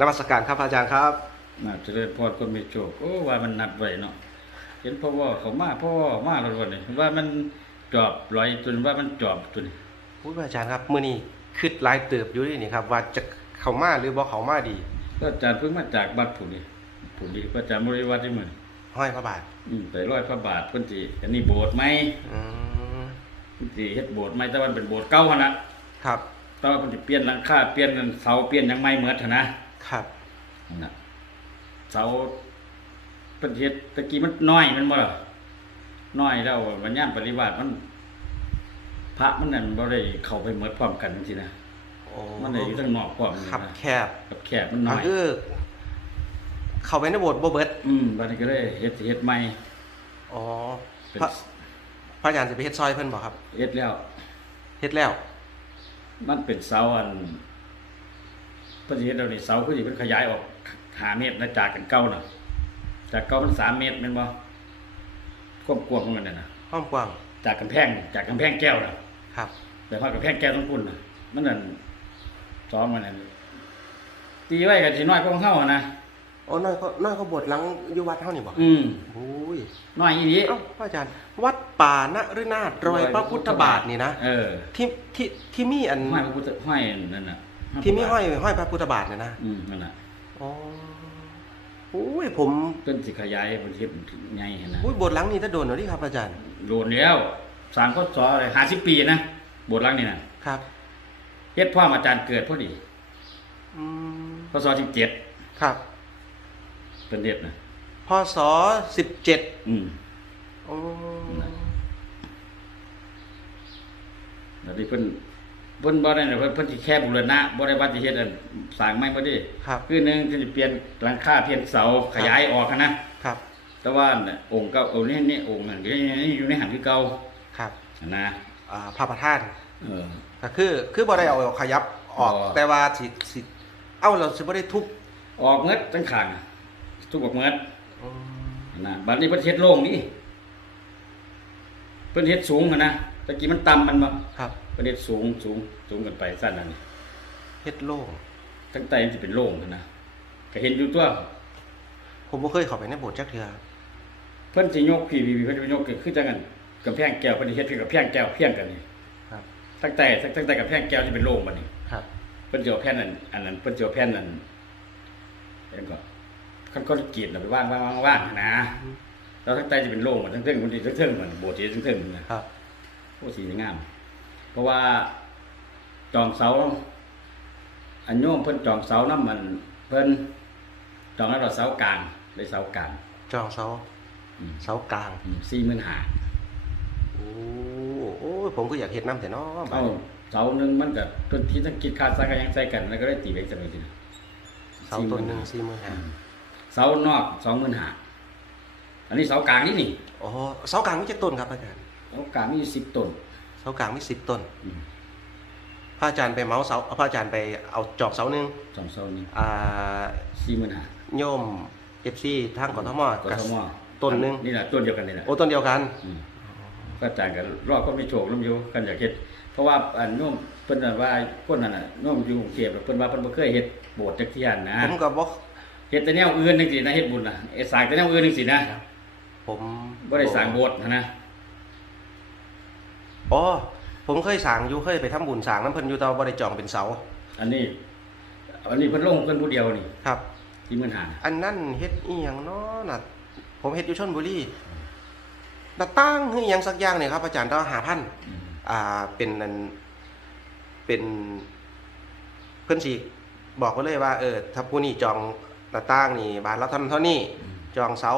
นมัสการครับอาจารย์ครับน่าเจริญพรคนมีโชคโอ้ว่ามันนัดไว้เนาะเห็นพ่อว่าเขามาพ่อว่ามาแล้ววันนี้ว่ามันจอบลอยจนว่ามันจอบจนพูดอาจารย์ครับมื้อนี้คืดหลายเติบอยู่นี่นี่ครับ ว่าจะเข้ามาหรือบ่เข้ามาดีก็อาจารย์เพิ่งมาจากบัดผุนี่ผุนี่พระอาจารย์บริวัติที่มือห้อยพระบาท อืมไปร้อยพระบาทเพิ่นสิอันนี้โบสถ์ไหมอืมเพิ่นสิเฮ็ดโบสถ์ไหมแต่ว่ามันเป็นโบสถ์เก่าหั่นน่ะครับแต่ว่าเพิ่นสิเปลี่ยนหลังคาเปลี่ยนเสาเปลี่ยนหยังใหม่เหมือนหั่นนะ ครับนั่นน่ะเสาเพิ่นเฮ็ดตะกี้มันน้อยแมันบ่ล่ะน้อยแล้วมันย่านปริวาสมัน พระมันนั่นบ่ได้เข้าไปเหมือนพร้อมกันจังซี่นะโอ้มันได้อยู่ทางนอกพร้อมนี่ครับนะแคบกับแคบมันน้ก็อย คือ เข้าไปในโบสถ์บ่เบิดอืมบัดนี้ก็เลยเฮ็ดสิเฮ็ดใหม่อ๋อเป็นพระพระอาจารย์สิไปเฮ็ดซอยเพิ่นบ่ครับเฮ็ดแล้ว เฮ็ดแล้ว มันเป็นเสาอันเพิ่นสิเฮ็ดแล้วนี่เสาคือสิเพิ่นขยายออก5เมตรนะจากกันเก่าน่ะ จากเก่ามัน3เมตรแม่นบ่ความกว้างของมันน่ะนะห้องกว้างจากกำแพงจากกำแพงแก้วน่ะ ครับ แต่ว่ากำแพงแก้วต้องพุ่นน่ะ มันนั่นซ้อมมันนั่นตีไว้ก็สิน้อยกว่าของเฮาอะนะโอ้น้อยก็น้อยก็โบสถ์หลังอยู่วัดเฮานี่บ่อืมโอ้ยน้อยอีหลี เอ้าพระอาจารย์ วัดป่านฤนาถรอยพระพุทธบาทนี่นะ เออที่ที่ที่มีอัน ห้อยพระพุทธห้อยนั่นน่ะ ที่มีห้อยห้อยพระพุทธบาทเนี่ยนะอืมนั่นน่ะอ๋อโอ้ยผมเพิ่นสิขยายเพิ่นเฮ็ดใหญ่หั่นนะอุ้ยโบสถ์หลังนี้ถ้าโดนเหรอที่ครับอาจารย์โดนแล้วสร้างพศเลย50ปีนะโบสถ์หลังนี่น่ะครับเฮ็ดพร้อมอาจารย์เกิดพอดีอืมพศ17ครับเพิ่นเฮ็ดน่ะพศสิบเจ็ดอืมโอ้แล้วที่เพิ่น เพิ่นบ่ได้น่ะเพิ่นเพิ่นสิแค่บูรณะบ่ได้ว่าสิเฮ็ดอันสร้างใหม่บ่ได้ครับ คือหนึงเพิ่นสิเปลี่ยนหลังคาเปลี่ยนเสาขยายออกหั้นนะครับ แต่ว่าน่ะองค์เก่าองค์นี้นี่องค์นั่นอยู่ในอยู่ในหันคือเก่าครับนะอ่าพระประธานเออ ก็คือคือบ่ได้เอาขยับออกอ๋อ แต่ว่าสิสิเอ้าเราสิบ่ได้ทุบออกเงิดทั้งข้างน่ะทุกออกเงิดอืมนะบัดนี้เพิ่นเฮ็ดโล่งนี่เพิ่นเฮ็ดสูงหั่นนะ ตะกี้มันต่ำมันบ่ครับเพิ่นเฮ็ดสูงสูงสูงกันไปสั้นนั่นนี่เฮ็ดโล่งทั้งใต้มันสิเป็นโล่งหั่นนะก็เห็นอยู่ตัว ผมบ่เคยเข้าไปในโบสถ์จักเทื่อเพิ่นสิยกพี่พี่เพิ่นสิยกคือจังนั้นกำแพงแก้วเพิ่นสิเฮ็ดคือกับแพงแก้วเพียงกันนี่ครับทั้งใต้ทั้งทั้งใต้กับแพงแก้วที่เป็นโล่งบัดนี้ครับเพิ่นสิเอาแผ่นนั้นอันนั้นเพิ่นสิเอาแผ่นนั้นเห็นก็คันคอนกรีตน่ะไปวางวางวางวางนะแล้วทั้งใต้จะเป็นโล่งหมดทั้งเทิงมันสิทั้งเทิงมันโบสถ์สิทั้งเทิงมันนะครับ โอ้สีงาม เพราะว่าจองเสา อันโยมเพิ่นจองเสาน้ำมันเพิ่นจองแล้วเราเสากลางได้เสากลางจองเสาเสากลางสี่หมื่นห้าโอ้โอ้ยผมก็อยากเฮ็ดน้ำแต่เนาะบัดเอานี้เสาหนึ่งมันก็ต้นที่ต้องคิดค่าสร้างกันยังใส่กันแล้วก็ได้ตีไปจังเลยทีนะเสาต้นหนึง45,000เสานอกสองหมื่นห้าอันนี้เสากลางนี่นี่ อ๋อเสากลางมีจักต้นครับอาจารย์ เสากลางมีอยู่สิบต้น เสากลางมี10ต้นอืม พระอาจารย์ไปเหมาเสาพระอาจารย์ไปเอาจอบเสาหนึงสองเสานี่อ่าสี่หมื่นห้าโยม FC ทางกทมกกับ ทมต้นหนึ่ง นี่แหละต้นเดียวกันนี่แหละ โอ้ต้นเดียวกัน อืมก็อาจารย์กันรอบก็ไม่โชคลมอยู่กันอยากเฮ็ด เพราะว่าอันโน้มเพิ่นน่ะว่าคนนั้นน่ะโน้มอยู่กรุงเทพแล้วเพิ่นว่าเพิ่นบ่เคยเฮ็ดโบสถ์จักเที่ยนนะผมก็บอกเฮ็ดแต่แนวอื่นจังซี่นะเฮ็ดบุญน่ะเฮ็ดสร้างแต่แนวอื่นจังซี่นะผมบ่ได้สร้างโบสถ์นะนะ อ๋อผมเคยสั่งอยู่เคยไปทำบุญสั่งน้ำเพิ่นอยู่แต่ว่าบ่ได้จองเป็นเสา อันนี้ อันนี้เพิ่นลงเพิ่นผู้เดียวนี่ครับ ที่มื้อหาอันนั้นเฮ็ดอีหยังเนาะน่ะ ผมเฮ็ดอยู่ชลบุรีหน้าตั้งคือหยังสักอย่างเนี่ยครับอาจารย์ต้องหาพันอืมอ่าเป็นอันเป็นเพิ่นสิบอกไว้เลยว่าเออถ้าผู้นี้จองหน้าต่างนี่บาทละเท่านั้นเท่านี้อืมจองเสา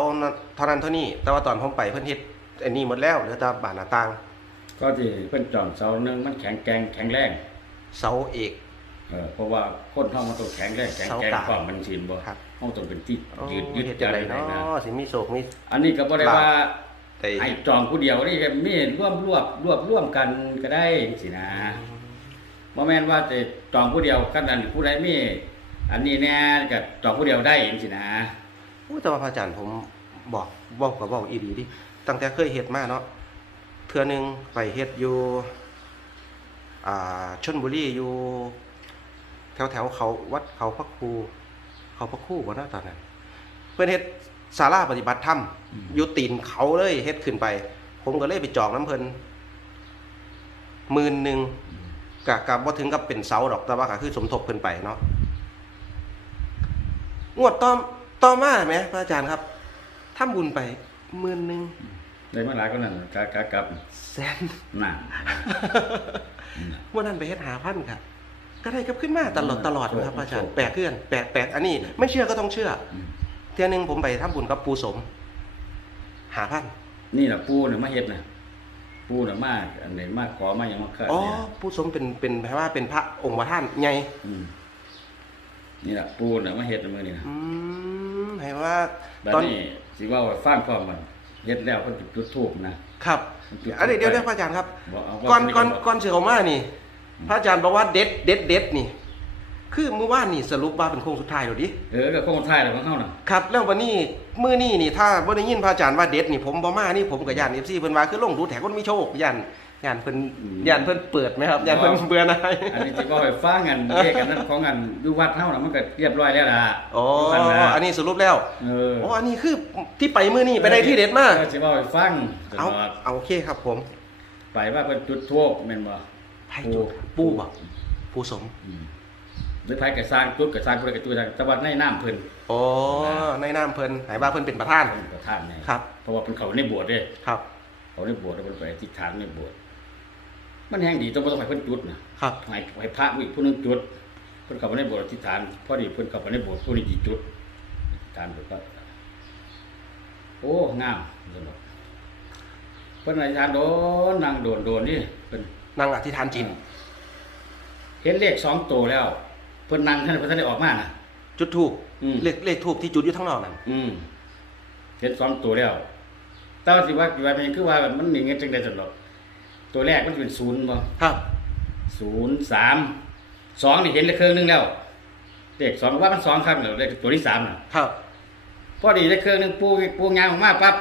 เท่านั้นเท่านี้ แต่ว่าตอนผมไปเพิ่นเฮ็ดอันนี้หมดแล้วเหลือแต่บานหน้าต่าง ก็ที่เพิ่นจองเสาหนึงมันแข็งแกร่งแข็งแรงเสาเอก เออเพราะว่าคนเฮามันต้องแข็งแรงแข็งแกร่งเสากลางความมันสินบ่ครับ เฮาต้องเป็นที่โอ้ยืดยึดเฮ็ดจังไดได้เนานะะสิมีโศกมี อันนี้ก็บ่ได้ว่าแต่ให้จองผู้เดียวนี่ก็มีร่วมรวบรวบร่วมกันก็ได้สินะบ่แม่นว่าจะจองผู้เดียวกันนั้นผู้ใดมีอันนี้แน่ก็จองผู้เดียวได้สินะ อู้แต่ว่าพระอาจารย์ผมบอกบอกก็บอกอีหลีดิตั้งแต่เคยเฮ็ดมาเนาะเทื่อหนึงไปเฮ็ดอยู่ชลบุรีอยู่แถวแถวๆเขาวัดเขาพระครู เขาพระครู่บ่นะตอนนั้น เพิ่นเฮ็ดศาลาปฏิบัติธรรมอยู่ตีนเขาเลยเฮ็ดขึ้นไป ผมก็เลยไปจองน้ำเพลินหมื่นหนึ่งกะกับว่าถึงกับเป็นเสาดอกแต่ว่าก็คือสมทบเพิ่นไปเนาะงวดต่อต่อมาไหมพระอาจารย์ครับทำบุญไปหมื่นหนึ่ง ได้มาหลายก็นั่นกะกะกับแสนนั่นเมื่อนั้นไปเฮ็ดหาพันครับก็ได้กับขึ้นมาตลอดตลอดนะครับพระอาจารย์แปลกเพื่อนแปลกแปลกอันนี้ ไม่เชื่อก็ต้องเชื่ออืมเที่ยหนึงผมไปทำบุญกับปูสม หาพันนี่ล่ะปูน่ะมาเฮ็ดน่ะปูน่ะมาอันไหนมาขอมาหยังมาคัดอ๋อเนี่ยปูสมเป็นเป็นแปลว่าเป็นพระองค์ประธานไงมนี่ล่ะปูน่ะมาเฮ็ดมื้อนี้นะอืมให้ว่าบัดตอนนี้สิว่าว่าฟังพร้อมมัน เฮ็ดแล้วเพิ่นจุดทูบนะครับจุดธูปอันนี้เดี๋ยวเดี๋ยวพระอาจารย์ครับบ่เอาก่อนว่าก่อนบ่ก่อนเสืออมานี่ พระอาจารย์บอกว่าเด็ดเด็ดเด็ดนี่ คือเมื่อวานนี่สรุปว่าเป็นโค้งสุดท้ายแล้วดิเออก็คงท้ายแล้วของเฮาน่ะครับแล้ววันนี้มื้อนี้นี่ถ้าบ่ได้ยินพระอาจารย์ว่าเด็ดนี่ผมบ่มานี่ผมกับย่าน FC เพิ่นว่าคือลงดูแถคนมีโชคย่านย่านเพิ่นย่านเพิ่นเปิดไหมครับย่านเพิ่นเบื่อหน่ายอันนี้สิว่าให้ฟังกันเลขกันนั้นของกันอยู่วัดเฮาน่ะมันก็เรียบร้อยแล้วล่ะอ๋อฟังนะอันนี้สรุปแล้วเอออ๋ออันนี้คือที่ไปมื้อนี้ไปได้ที่เด็ดมากออสิว่าให้ฟังเอาสนดเอาโอเคครับผม ไปว่าเพิ่นจุดทูบแม่นบ่ให้จุดปูบ่ปูสมอืม หรือไผก็สร้างจุดก็สร้างผู้ใดก็จุดได้แต่ว่าในน้ำเพิ่นอ๋อในนามเพิ่นใหายว่าเพิ่นเป็นประธาน เป็นประธานไงครับ เพราะว่าเพิ่นเข้าในโบสถ์เด้ครับ เขาในโบสถ์แล้วเพิ่นไปที่ฐานในโบสถ์มันแห่งดีต้องบ่ต้องให้เพิ่นจุดนะครับ ให้ให้พระอีกผู้หนึงจุด เพิ่นเข้าไปในโบสถ์อธิษฐานพอดีเพิ่นเข้าไปในโบสถ์ผู้นี้สิจุดอธิษฐานเพิ่นก็โอ้งามสนุกเพิ่นอธิษฐานโดนนั่งโดนโดนนี่เพิ่นนั่งอธิษฐานจิตเห็นเลขสองตัวแล้ว เพิ่นนั่งท่านเพิ่นทันได้ออกมาน่ะ จุดทูบอืม เลขเลขทูบที่จุดอยู่ข้างนอกนั่นอืมเห็นสองตัวแล้วแต่ว่าสิว่าสิว่าเป็นคือว่ามันมีเงินจังได๋ซั่นดอกตัวแรกมันสิเป็นศูนย์บ่ครับศูนย์สามสองนี่เห็นได้ครึ่งหนึงแล้วเลขสองว่ามันสองครั้งแล้วเลขตัวที่สามน่ะครับ พอดีได้ครึ่งหนึงปูปูยางออกมาปั๊บ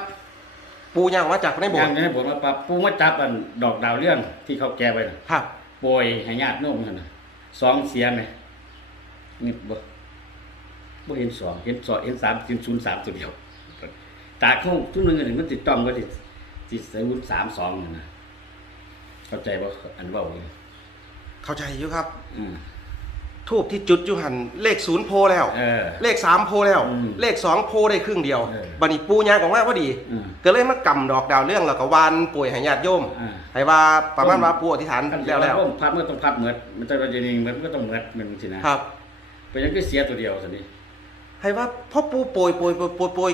ปูย่างออกมาจากในโบสยางถ์อยู่ในโบสถ์มาปั๊บปูมาจับอันดอกดาวเรื่องที่เขาแก่ไว้น่ะครับโปรยให้ญาติโยมนั่นน่ะสองเสียไหม นี่บ่บ่เห็นสองเห็นสองเห็นสามเห็นศูนย์สามตัวเดียว ตาเข้าทุกนึงอันนี้มันติดต้องก็ติดติดศูนย์สามสองนั่นนะเข้าใจว่าอันเว่าอยู่เข้าใจอยู่ครับอืมทูบที่จุดอยู่หันเลขศูนย์โพแล้ว เออ เลขสามโพแล้ว อืมเลขสองโพได้ครึ่งเดียวเออบัดนี้ปูย่างออกมาพอดี อืมก็เลยมากำดอกดาวเรื่องแล้วก็วานป่วยให้ญาติโยมอ่า ให้ว่าประมาณว่าปูอธิษฐานขั้นแล้วแล้วร่มพัดมันก็ต้องพัดเหมือดมันจะเราจะนิ่งมันก็ต้องเหมือดมันสินะครับ เป็นอยังก็เสียตัวเดียวสินี่ให้ว่าพ่อปูโปรยโปรยโปรยโปรยโปรย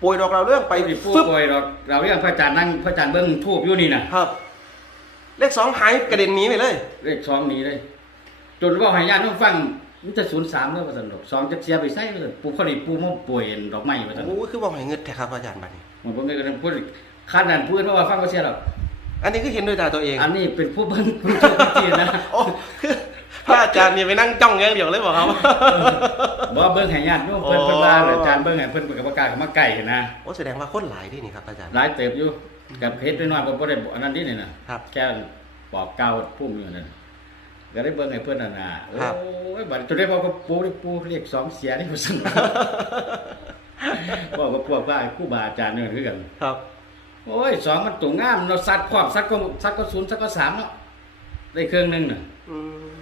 โปรยดอกดาวเรื่องไปไปผู้ฟึบป่วยเราเราเรื่องพระอาจารย์นั่งพระอาจารย์เบิ้งทูบอยู่นี่นะครับ เลขสองหายกระเด็นหนีไปเลย เลขสองนี้เลย จนว่าให้ญาติต้องฟังมันจะศูนย์สามเลยว่าสนุกสองจะเสียไปใส่ว่าซั่นปูเขาดีปูมันป่วยดอกไม้ว่าสนุกโอ้ยคือบอกให้เงินแท้ครับอาจารย์บัดนี้ผมก็ไม่ก็พูดขั้นนั้นพูดว่าฟังก็เสียหรอกอันนี้คือเห็นด้วยตาตัวเองอันนี้เป็นผู้เบิ้งผู้โชคพิธีนะ โอ้คือ พระอาจารย์เนี่ยไปนั่งจ้องอย่างเดียวเลยบอกครับ บ่เบิ้งให้ญาติโยมเพิ่นเพิ่นว่าอาจารย์เบิ้งให้เพิ่นเป็นกรรมการมาไก่นะโอ้แสดงว่าคนหลายที่นี่ครับอาจารย์ หลายเติบอยู่กับเฮ็ดน้อยๆบ่ได้อันนั้นนี่นี่นะครับ แค่ปอกเก้าพุ่มอยู่นั่นก็ได้เบิ้งให้เพิ่นนั่นน่ะโอ้ยบัดจนได้บอกว่าปูนี่ปูเรียกสองเสียนี่ว่าซั่นบอกว่าพวกว่าครูบาอาจารย์นี่คือกัน ครับ โอ้ยสองมันตัวงามเราสัตว์พร้อมสัตว์ก็สัตว์ก็ศูนย์สัตว์ก็สามเนาะได้เครื่องหนึงน่ะ อืม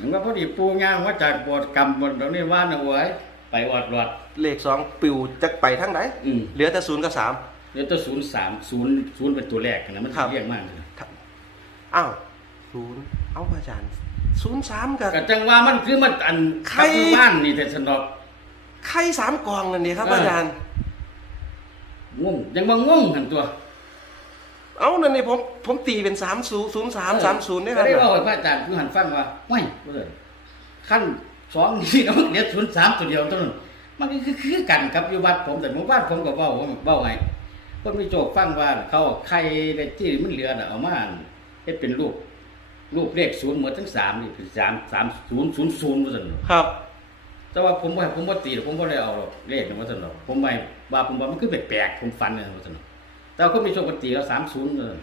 เห็นว่าพอดีปูย่างมาจากบทกรรมบทตรงนี้ว่านเอาไว้ไปอดรอด เลขสองปิวจะไปทั้งไหนอืม เหลือแต่ศูนย์กับสาม เดี๋ยวตัวศูนย์สามศูนย์ศูนย์เป็นตัวแรกนะมันครับ เรียกมากเลยอ้าวศูนย์เอาอาจารย์ศูนย์สามกับ ก็จังว่ามันคือมันอันใคร กับบ้านนี่แต่สนอกไข่สามกองนั่นนี่ครับเออออาจารย์งงยังว่างงหันตัว เอานั่นนี่ผมผมตีเป็นสามศูนย์ศูนย์สามสามศูนย์ได้คก็รับได้บอกให้พระอาจารย์คือหันฟังว่าไม่ว่าเลยขั้นสองนี่ก็มันเดียวศูนย์สามตัวเดียวเท่านั้นมันก็คือคือกันครับอยู่วัดผมแต่หมู่บ้านผมก็เว้าเว้าไงคนมีโจกฟังว่าเขาเอาไข่ในที่มันเหลือน่ะเอามาเฮ็ดเป็นรูปรูปเลขศูนย์หมดทั้งสามนี่เป็นสามสามศูนย์ศูนย์ศูนย์ว่าซั่นครับ แต่ว่าผมว่าผมบ่ตีหรอกผมบ่ได้เอาหรอกเลขนั้นว่าซั่นหรอกผมไม่ว่าผมว่ามันคือแปลกๆผมฟันเนี่ยว่าซั่นหรอก แต่ว่าคนมีโชคปกติแล้ว30เออ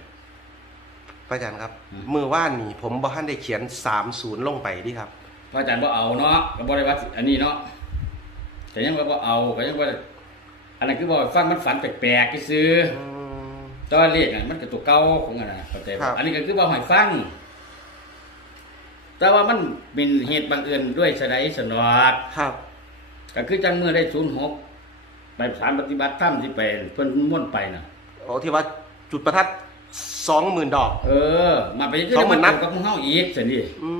อาจารย์ครับอืมมือว่านนี่ผมบ่ทันได้เขียนสามศูนย์ลงไปดิครับ พระอาจารย์บ่เอาเนาะก็บ่ได้ว่าอันนี้เนาะแต่ยังว่าบ่เอาก็ยังว่าอันนั้นคือบ่ฟังมันฝันแปลกๆซื่ออืมๆแตว่าเลขน่ะมันก็ตัวเก่าของอันน่ะเข้าใจครับ่บ อันนี้ก็คือบ่ให้ฟัง แต่ว่ามันเป็นเหตุบังเอิญด้วยสะใดสนอกครับ ก็คือจังมื้อได้06ไปสถานปฏิบัติธรรมที่ไปเพิ่นม่วนไปน่ะ โอ้ที่ว่าจุดประทัดสองหมื่นดอก เออ มาไปคือสองหมื่นนัดาตรงกับหมู่เฮาอีกซั่นดิอื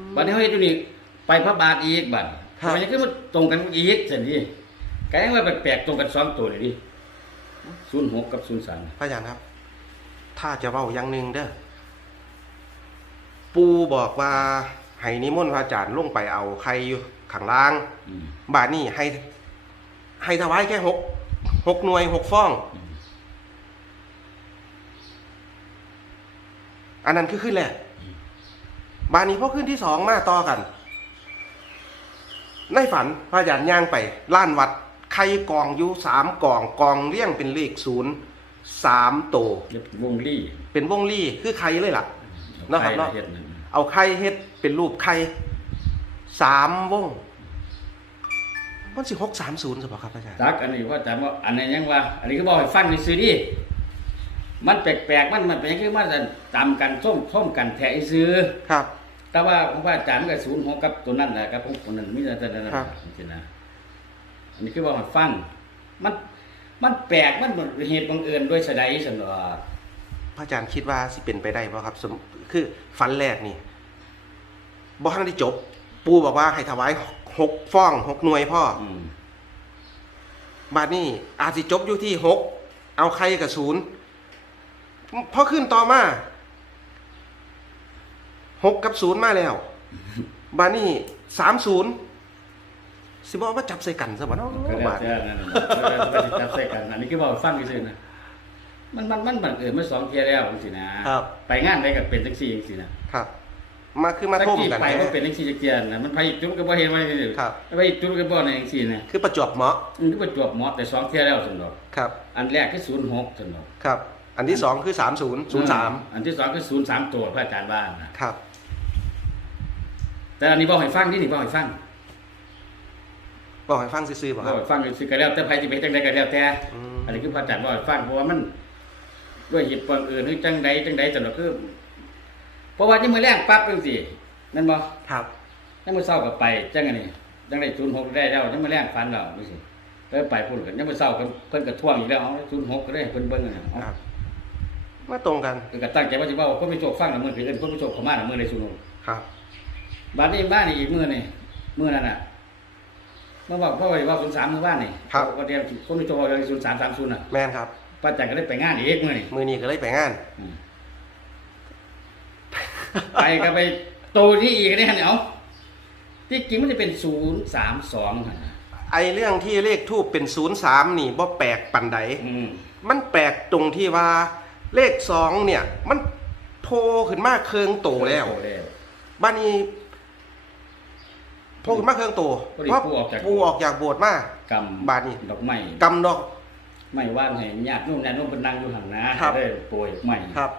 มบัดนี้เฮาเฮ็ดอยู่นี่ไปพระบาทอีกบัดครับมันยังคือมันตรงกันอีกซั่นดิก็ยังว่าแปลกๆตรงกันสองตัวเลยดิ06กับ03พระอาจารย์ครับ ถ้าจะเว้าอย่างหนึ่งเด้อปูบอกว่าให้นิมนต์พระอาจารย์ลงไปเอาใครอยู่ข้างล่างอืมบาทนี่ให้ให้ถวายแค่หกหกหน่วยหกฟอง อืมอันนั้นคือขึ้นแรกบานนี้พอขึ้นที่สองมาต่อกัน ในฝันพระอาจารย์ย่างไปล้านวัดใครกองอยู่สามกองกองเรียงเป็นเลขศูนย์สามโตวเรียกวงลี่ เป็นวงลี่คือใครเลยล่ะเนาะครับเนาะใฮ็ดนั่นเอาไข่เฮ็ดเป็นรูปไข่สามวงมันสิหกสามศูนย์สิบ่ครับอาจารย์จักอันนี้ว่าจำว่าอันนี้ยังว่า อันนี้ก็บอกให้ฟังซื่อๆดิ มันแปลกๆมันมันเป็นยังคือมันจะจำกันส้มส้มกันแท้ซื้อครับ แต่ว่าผมว่าอาจารย์มันก็ศูนย์หกกับตัวนั้นแหละครับผมคนนั้นมีแต่แต่นั้นครับจริงๆนะอันนี้คือบอกให้ฟังมันมันแปลกมันเหตุบังเอิญด้วยสะใดสันดอกพระอาจารย์คิดว่าสิเป็นไปได้บ่ครับสมคือฝันแรกนี่บ่ทันได้จบ ปูบอกว่าให้ถวายหกฟองหกหน่วยพ่ออืมบาดนี้อาจสิจบอยู่ที่หกเอาใครกับศูนย์ พอขึ้นต่อมาหกกับศูนย์มาแล้ว บาดนี้สามศูนย์สิบอกว่าจับใส่กันซะบ่เนาะก็แล้วบาดแต่นี้นั่นน่ะแล้วแต่จะจับใส่กันอันนี้คือบอกให้ฟังซื่อๆนะมันมันมันบังเอิญมาสองเที่ยแล้วจังซี่นะครับ ไปงานได้ก็เป็นจังซี่จังซี่นะครับ มาคือมาตะท่มกี้กันไปแท้มันเป็นจังซี่จักเที่ยนะมันไปจุดก็บ่เห็นว่าจังซี่ครับไปจุดก็บ่ในจังซี่นะคือประจวบเหมาะมันก็ประจวบเหมาะแต่สองเที่ยแล้วซั่นดอกครับ อันแรกคือ06ซั่นดอกครับ อันที่สองคือสามศูนย์ศูนย์สามอันที่สองคือ03ตัวพระอาจารย์ว่านะครับ แต่อันนี้บอกให้ฟังนี่นี่บอกให้ฟังบอกให้ฟังซื่อๆบ่บคอรักบให้ฟังสิก็แล้วแต่ไผสิไปจังไดก็แล้วแต่อืมอันนี้คือพระอาจารย์บอกให้ฟังเพราะว่ามัน ด้วยเหตุผลอื่นหรือจังใดจังใดจังดอกคือเพราะว่าที่มื้อแรกปั๊บจังซี่นั่นบ่ครับยังมื้อเช้าก็ไปจังอันนี้จังได้06ได้แล้วยังมื้อแรกฝันแล้วนี่สิแล้วไปพุ่นกันยังมื้อเช้าก็เพิ่นก็ทวงอีกแล้วเอา06ก็ได้เพิ่นเบิ่งนั่นน่ะเอาครับ มาตรงกันเพิ่นก็ตั้งใจว่าสิเว้าคนมีโชคฟังน่ะมื้อนี้เอิ้นคนมีโชคเข้ามาน่ะมื้อได้06ครับ บัดนี้บ้านนี่อีกมื้อนี่มื้อนั้นน่ะเมื่อบอกพ่อว่าว่า03มื้อบ้านนี่ครับ ก็เรียนคนมีโชคว่า0330น่ะแม่นครับ ป้าจันก็ได้ไปงานอีกมื้อนี่มือนี้ก็เลยไปงาน อืมไปก็ไปโตที่อีกเนี่ยเนี่ยเอาที่จริงมันจะเป็นศูนย์สามสองไอเรื่องที่เลขทูบเป็นศูนย์สามนี่บ่แปลกปันใด อืม มันแปลกตรงที่ว่า เลขสองเนี่ย มันโผล่ขึ้นมาเคืองโตแล้วโตแล้วบ้านนี้โผล่ขึ้นมาเคืองโตพอดีเพราะปู่ออกจากปูออกจากโบสถ์มากกบาดนี้ำดอกไม้กำดอกไม่ว่านให้ญาตินู่นนี่นู่นเป็นนางอยู่หันนะครับได้โปรยไม้ครับ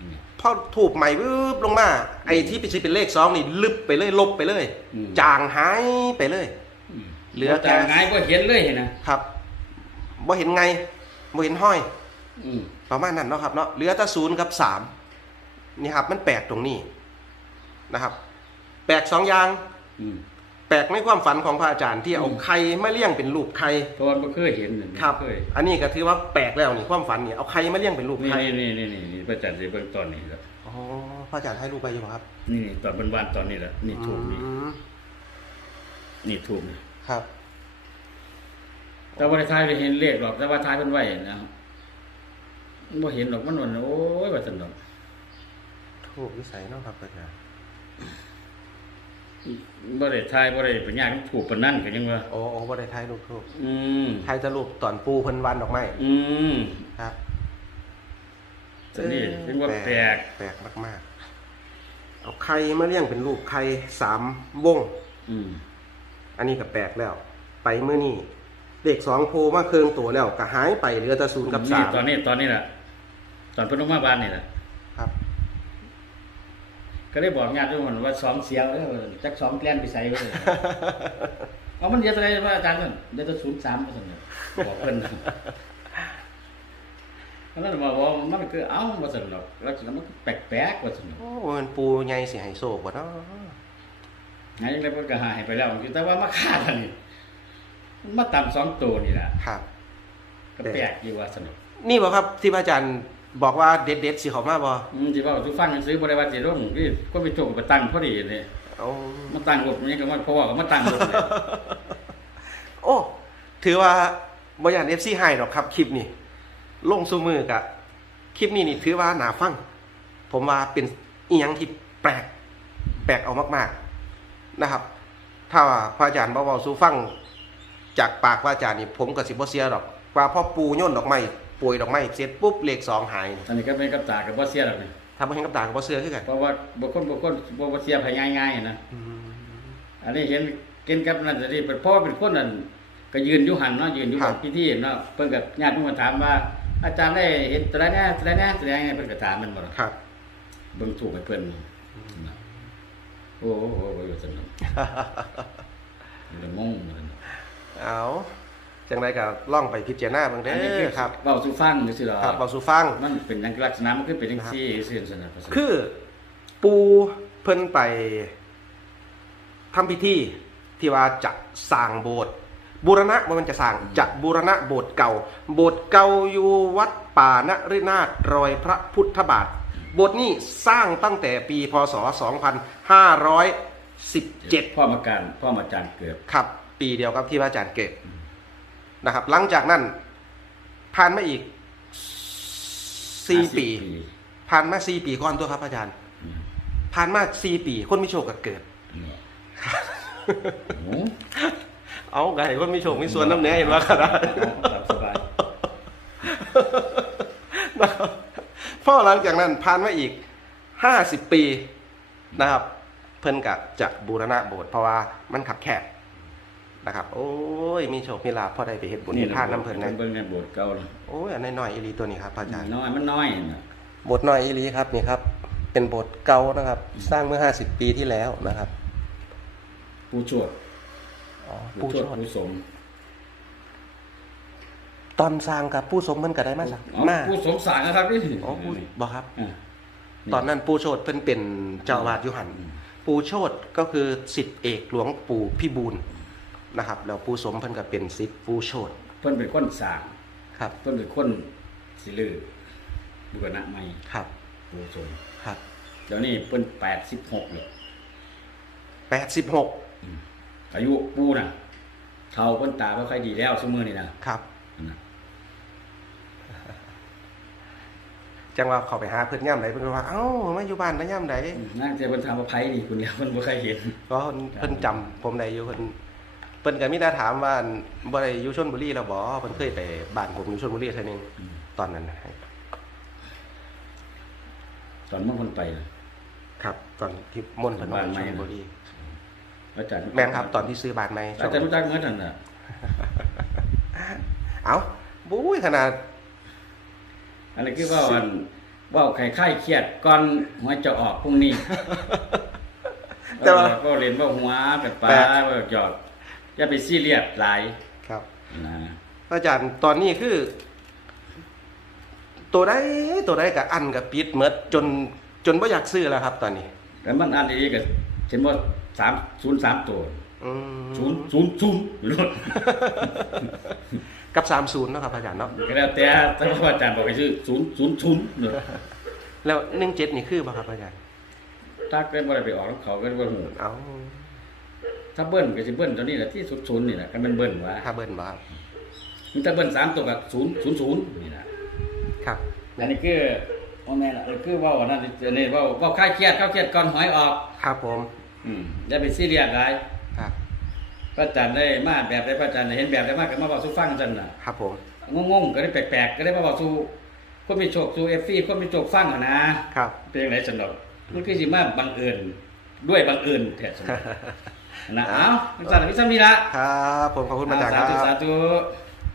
อืมพอถูกใหม่วืบลงมา ไอ้ที่เป็นสิเป็นเลขสองนี่ลึบไปเลยลบไปเลยอืมจางหายไปเลยมเหลือแต่แต่ไงก็เห็นเลยเห็นนะครับบ่เห็นไงบ่เห็นห้อย อืม ประมาณนั้นเนาะครับเนาะเหลือแต่ศูนย์กับสามนี่ครับมันแปลกตรงนี้นะครับ แปลกสองอย่างอืมแปลกในความฝันของพระอาจารย์ที่เอาอืมไข่มาเลี้ยงเป็นรูปไข่เพราะว่าไม่เคยเห็นเลยครับ เคยอันนี้ก็ถือว่าแปลกแล้วนี่ความฝันนี่เอาไข่มาเลี้ยงเป็นรูปนี่ไข่นี่นี่นี่นี่พระอาจารย์จะเบิ่งตอนนี้แล้วอ๋อพระอาจารย์ให้รูปไปอยู่บ่ครับนี่นี่ตอนบนวานๆตอนนี้แหละนี่ถูกนี่อืมนี่ถูกนี่ครับ แต่ว่าทายไปเห็นเลขหรอกแต่ว่าทายเป็นไหวนะครั บมันบ่เห็นหรอกมันวันโอ้ยว่าสนดอกถูกวิสัยเนาะครับอาจารย์บ่ได้ทายบ่ได้ปัญญามันถูกปานนั้นก็ยังว่าโอ้โอ้บ่ได้ถ่ายรูปถูกอืมถ่ายแต่รูปตอนปูเพิ่นวันดอกไม้อืมครับสนี่ถึงว่าแปลกแปลกมากๆเอาไข่มาเลี้ยงเป็นรูปไข่สามวงอืมอันนี้ก็แปลกแล้ว ไปเมื่อนี้เด็กสองโพมาเคืองตัวแล้วก็หายไปเหลือแต่ศูนย์กับสานี่มตอนนี้ตอนนี้แหละ ตอนเพิ่นลงมาบ้านนี่แหละครับกก็ได้บอกญาติทุกคนว่าสองเสียวเด้อจักสองแกล้นไปใส่ไว้เลยเอามันเดียวตัวใดว่าอาจารย์นั่นเดี๋ยวจะศูนย์สามเปอร์เซ็นต์บอกเพิ่นเพราะนั้นบอกว่ามันคือเอ้าบ่สนุกหรอกลักษณะมันแปลกๆว่าสนุกโอ้มันปูใหญ่สิให้โศกบ่เนาะไงยังไงเพิ่นก็หายไปแล้วแต่ว่ามาฆ่าท่านนี่มันมาตามสองตัวนี่แหละครับก็แปลกอยู่ว่าสนุกนี่บ่ครับที่พระอาจารย์ บอกว่าเด็ดๆสิเขามาบ่อืมสิว่าทุกฟังซื้อบ่ได้ว่าสิลงนี่ก็ไปโจกไปตั้งพอดีนี่เอามาตั้งรถมันยังก็มาเพราะว่าก็มาตั้งรถเนี่ยโอ้ ถือว่าบ่อยาก FC ให้หรอกครับคลิปนี้ ลงสู่มือกะ คลิปนี้นี่ถือว่าน่าฟัง ผมว่าเป็นอีหยังที่แปลก แปลกเอามากๆนะครับ ถ้าว่าพระอาจารย์บ่เว้าสู่ฟัง จากปากพระอาจารย์นี่ผมก็สิบ่เสียดอกว่าพอปูโย่นดอกไม้ ป่วยดอกไม้เสร็จปุ๊บเลขสองหายนี่อันนี้ก็เป็นกับตากับบ่เสียแล้วนี่ถ้าบ่เห็นกับตาก็บ่เชื่อคือกันเพราะว่าบ่คนบ่คนบ่บ่เสียไปง่ายๆนะอืมอันนี้เห็นเกินกับนั่นสิเป็นพ่อเป็นคนนั่นก็ยืนอยู่หันเนาะยืนอยู่กับพิธีเนาะเพิ่นก็ญาติเพิ่นก็ถามว่า อาจารย์ได้เห็นตัวใดแน่ตัวใดแน่ตัวใดแน่เพิ่นก็ถามมันบ่ล่ะครับเบิ่งถูกให้เพิ่นโอ้โหโอ้โหสนุกมันงงมันเอา จังไดก็ล่องไปพิจารณาเบิ่งเด้อันนี้อคือครับเว้าสู่ฟังจังซี่ดอกครับเบาสู่ฟัง มันเป็นอย่างลักษณะมันคือเป็นจังซี่ซื่อๆซั่นน่ะคือปูเพิ่นไปทำพิธีที่ว่าจะสร้างโบสถ์บูรณะว่ามันจะสร้างจะบูรณะโบสถ์เก่า โบสถ์เก่าอยู่วัดป่านรินาถรอยพระพุทธบาท โบสถ์นี้สร้างตั้งแต่ปีพศ 2517 พ่อมาการพ่อมาจารย์เกิดครับ ปีเดียวกับที่พระอาจารย์เกิด นะครับ หลังจากนั้น ผ่านมาอีกสี่50ปี ผ่านมาสี่ปีก่อนตัวครับอาจารย์อืมผ่านมาสี่ปี คนมีโชคก็เกิดเนี่ยโอ้เอาไงคนมีโชคมีส่วนน้ำเนี้ยเห็นว่ากันนะตามสบายนะครับเพราะหลังจากนั้นผ่านมาอีกห้าสิบปีนะครับ เพิ่นกะจะบูรณะโบสถ์เพราะว่ามันขับแคบ นะครับ โอ้ยมีโชคมีลาภพอได้ไปเห็นบุญเห็นทานน้ำเพิ่นนะเบิ่งในโบสถ์เก่านะโอ้ยอันน้อยๆอีหลีตัวนี้ครับพระอาจารย์น้อยมันน้อยนะโบสถ์น้อยอีหลีครับนี่ครับ เป็นโบสถ์เก่านะครับ สร้างเมื่อห้าสิบปีที่แล้วนะครับผู้โชดอ๋อผู้ผู้โชโชดคผู้สมตอนสร้างกับผู้สมมันก็ได้มาสักอ๋อมาผู้สมสารนะครับนี่อ๋อผู้บอกครับอ่าตอนนั้นปู่โชตเพิ่นเป็นเจ้าอาวาสอยุหันอืมปู่โชตก็คือสิทธิเอกหลวงปู่พิบูล นะครับแล้วปู่สมเพิ่นก็เป็นสิทธิปู่โชตเพิ่นเป็นคนสร้างครับเพิ่นเป็นคนสิลือบุรณะใหม่ครับผู้สมครับเดี๋ยวนี้เพิ่น86แล้วแปดสิบหกอายุปู่น่ะเฒ่าเพิ่นตาบ่ค่อยดีแล้วซุมื้อนี้นะครับนั่นน่ะจังว่าเขาไปหาเพิ่นย่ำไหนเพิ่นก็ว่าเอ้ามาอยู่บ้านนะย่ำไหนอืมนั่นจะเพิ่นถามว่าไผนี่คุณเดียวเพิ่นบ่เคยเห็นก็เพิ่นจำผมได้อยู่เพิ่นเพิ่นก็มีแต่ถามว่าบ่ได้อยู่ชลบุรีแล้วบ่เพิ่นเคยไปบ้านผมอยู่ชลบุรีเท่านึงอืมตอนนั้นนะตอนเมื่อเพิ่นไปน่ะครับ ตอนที่มนต์เพิ่นมาอยู่ชลบุรีอาจารย์แม่นครับ ตอนที่ซื้อบ้านใหม่อาจารย์รู้จักเหมือนกันน่ะเอ้าบุ้ยขนาดอันนี้คือว่าวันว่าไข่ไข้เครียดก่อนหัวจะออกพรุ่งนี้แต่ว่าเออก็เรียนว่าหัวกับปลาแปลกว่าหยอก อย่าไปซีเรียสหลายครับ นะอาจารย์ตอนนี้คือ ตัวได้ตัวได้กับอันกับปิดเมดจนจนไม่อยากซื้อแล้วครับ ตอนนี้แต่มันอันนี้ก็เช่นว่าสามศูนย์สามตัวอืมศูนย์ศูนย์ศูนย์รถกับสามศูนย์นาะครับอาจารย์เนาะก็แล้วแต่แต่ว่าอาจารย์บอกให้ชื่อศูนย์ศูนย์ศูนย์รถแล้วหนึ่งเจ็ดนี่คือป่ะครับอาจารย์ถ้าเกิดว่าได้ไปออกแล้วเขาก็ว่าหูเอา ถ้าเบิ้ลก็จะเบิ้ลตัวนี้แหละที่สุดศูนย์นี่แหละกันเป็นเบิ้ลวะถ้าเบิ้ลบ่ครับมันถ้าเบิ้ลสามตัวกับศูนย์ศูนย์ศูนย์นี่นะครับอันนี้คือว่าแม่นล่ะคือเว่าอันนั่นอันนี้เว่าเว่าคลายเครียดเข้าเครียดก่อนหอยออก ครับผม อืมอย่าไปซีเรียสหลายครับพระอาจารย์ได้มาแบบได้พระอาจารย์ได้เห็นแบบได้มากก็มาบอกสู้ฟังจันน่ะครับผมงงๆก็ได้แปลกๆก็ได้มาบอกสู้คนมีโชคสู้เอฟซีคนมีโชคฟังอะนะครับเป็นอย่างไรสนดอกมันคือสิมาบังเอิญด้วยบังเอิญแท้สนดอก นะเอ้าพระอาจารย์พิสัมนีละครับ ผมขอบคุณอาจารย์คสารัธุบสาธุ